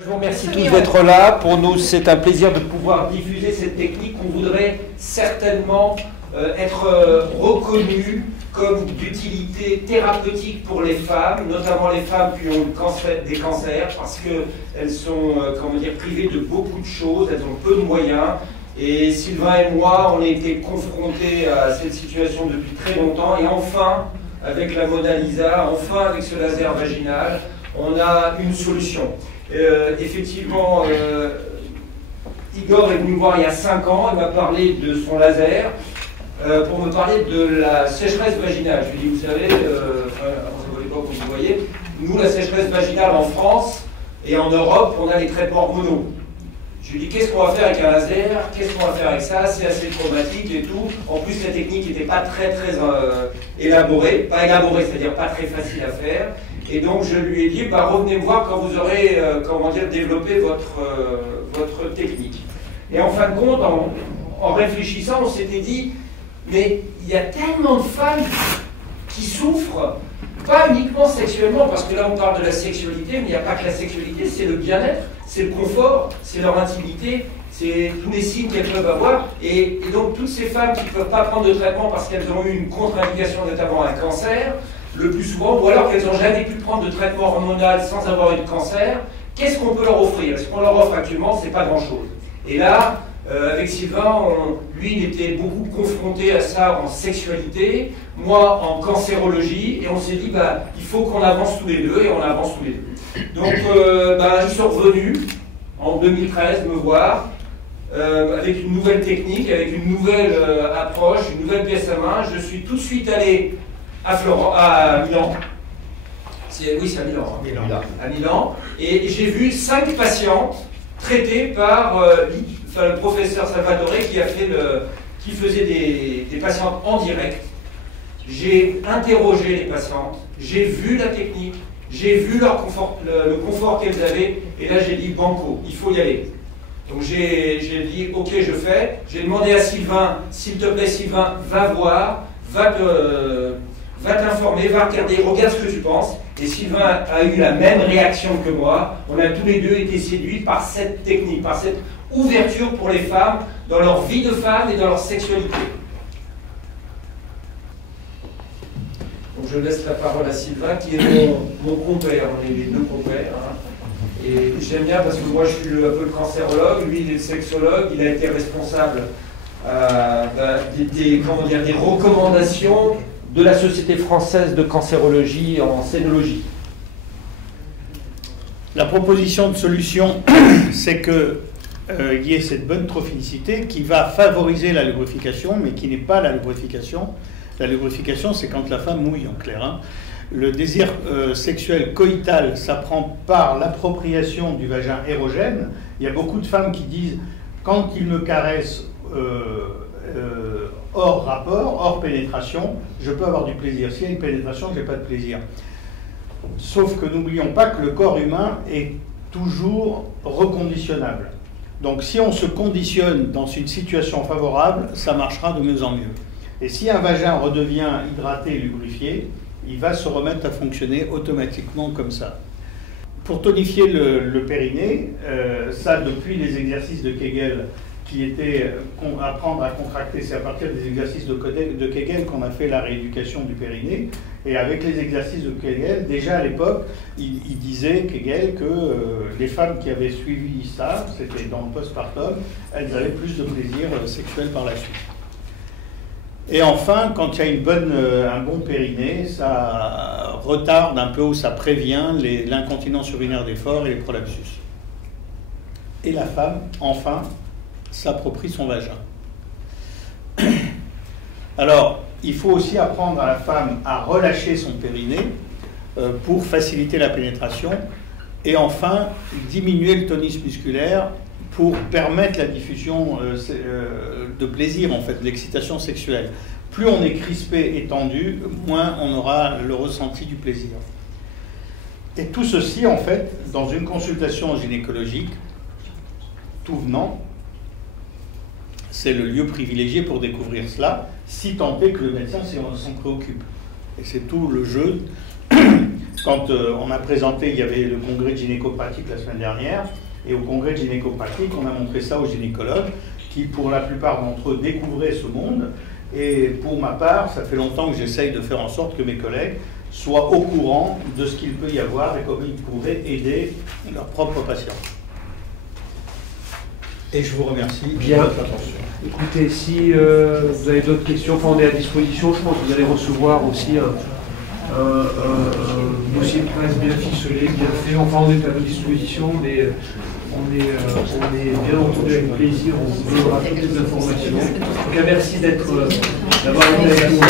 Je vous remercie tous d'être là. Pour nous, c'est un plaisir de pouvoir diffuser cette technique. On voudrait certainement être reconnu comme d'utilité thérapeutique pour les femmes, notamment les femmes qui ont des cancers, parce qu'elles sont comment dire, privées de beaucoup de choses, elles ont peu de moyens. Et Sylvain et moi, on a été confrontés à cette situation depuis très longtemps. Et enfin, avec la Mona Lisa, enfin avec ce laser vaginal, on a une solution. Effectivement, Igor est venu me voir il y a 5 ans, il m'a parlé de son laser pour me parler de la sécheresse vaginale. Je lui ai dit, vous savez, à l'époque où vous voyez, nous la sécheresse vaginale en France et en Europe, on a les traitements hormonaux. Je lui ai dit, qu'est-ce qu'on va faire avec un laser? Qu'est-ce qu'on va faire avec ça? C'est assez traumatique et tout. En plus, la technique n'était pas très élaborée, c'est-à-dire pas très facile à faire. Et donc je lui ai dit, bah, revenez me voir quand vous aurez comment dire, développé votre technique. Et en fin de compte, en réfléchissant, on s'était dit, mais il y a tellement de femmes qui souffrent, pas uniquement sexuellement, parce que là on parle de la sexualité, mais il n'y a pas que la sexualité, c'est le bien-être, c'est le confort, c'est leur intimité, c'est tous les signes qu'elles peuvent avoir. Et donc toutes ces femmes qui ne peuvent pas prendre de traitement parce qu'elles ont eu une contre-indication, notamment un cancer, le plus souvent, ou alors qu'elles n'ont jamais pu prendre de traitement hormonal sans avoir eu de cancer, qu'est-ce qu'on peut leur offrir? Ce qu'on leur offre actuellement, c'est pas grand-chose. Et là, avec Sylvain, lui, il était beaucoup confronté à ça en sexualité, moi en cancérologie, et on s'est dit, bah, il faut qu'on avance tous les deux, et on avance tous les deux. Donc, ils sont revenus en 2013 me voir, avec une nouvelle technique, avec une nouvelle approche, une nouvelle pièce à main. Je suis tout de suite allé à Milan. Oui, c'est à Milan, hein. À Milan. Et j'ai vu 5 patientes traitées par le professeur Salvatore qui faisait des patientes en direct. J'ai interrogé les patientes, j'ai vu la technique, j'ai vu le confort qu'elles avaient, et là j'ai dit banco, il faut y aller. Donc j'ai dit ok, je fais. J'ai demandé à Sylvain, s'il te plaît Sylvain, va voir, va t'informer, va regarder, regarde ce que tu penses. Et Sylvain a eu la même réaction que moi. On a tous les deux été séduits par cette technique, par cette ouverture pour les femmes dans leur vie de femme et dans leur sexualité. Donc je laisse la parole à Sylvain, qui est mon compère, on est les deux compères. Hein. Et j'aime bien parce que moi je suis un peu le cancérologue, lui il est le sexologue, il a été responsable des recommandations de la Société française de cancérologie en scénologie. La proposition de solution, c'est qu'il y ait cette bonne trophinicité qui va favoriser la lubrification, mais qui n'est pas la lubrification. La lubrification, c'est quand la femme mouille, en clair. Hein. Le désir sexuel coïtal s'apprend par l'appropriation du vagin érogène. Il y a beaucoup de femmes qui disent, quand il me caresse hors rapport, hors pénétration, je peux avoir du plaisir. S'il y a une pénétration, je n'ai pas de plaisir. Sauf que n'oublions pas que le corps humain est toujours reconditionnable. Donc si on se conditionne dans une situation favorable, ça marchera de mieux en mieux. Et si un vagin redevient hydraté et lubrifié, il va se remettre à fonctionner automatiquement comme ça. Pour tonifier le périnée, ça depuis les exercices de Kegel, qui était apprendre à contracter, c'est à partir des exercices de Kegel qu'on a fait la rééducation du périnée. Et avec les exercices de Kegel, déjà à l'époque, il disait, Kegel, que les femmes qui avaient suivi ça, c'était dans le postpartum, elles avaient plus de plaisir sexuel par la suite. Et enfin, quand il y a un bon périnée, ça retarde un peu ou ça prévient l'incontinence urinaire d'effort et les prolapsus. Et la femme, enfin, s'approprie son vagin. Alors, il faut aussi apprendre à la femme à relâcher son périnée pour faciliter la pénétration et enfin diminuer le tonus musculaire pour permettre la diffusion de plaisir, en fait, de l'excitation sexuelle. Plus on est crispé et tendu, moins on aura le ressenti du plaisir. Et tout ceci, en fait, dans une consultation gynécologique, tout venant, c'est le lieu privilégié pour découvrir cela, si tant est que le médecin s'en préoccupe. Et c'est tout le jeu quand on a présenté, il y avait le congrès de gynécopratique la semaine dernière, et au congrès de gynécopratique, on a montré ça aux gynécologues, qui pour la plupart d'entre eux découvraient ce monde. Et pour ma part, ça fait longtemps que j'essaye de faire en sorte que mes collègues soient au courant de ce qu'il peut y avoir et comment ils pourraient aider leurs propres patients. Et je vous remercie de votre attention. Écoutez, si vous avez d'autres questions, on est à disposition. Je pense que vous allez recevoir aussi un dossier de presse bien ficelé, bien fait. Enfin, on est à votre disposition, mais on est bien entendu avec plaisir. On vous donnera toutes les informations. En tout cas, merci d'avoir été avec nous.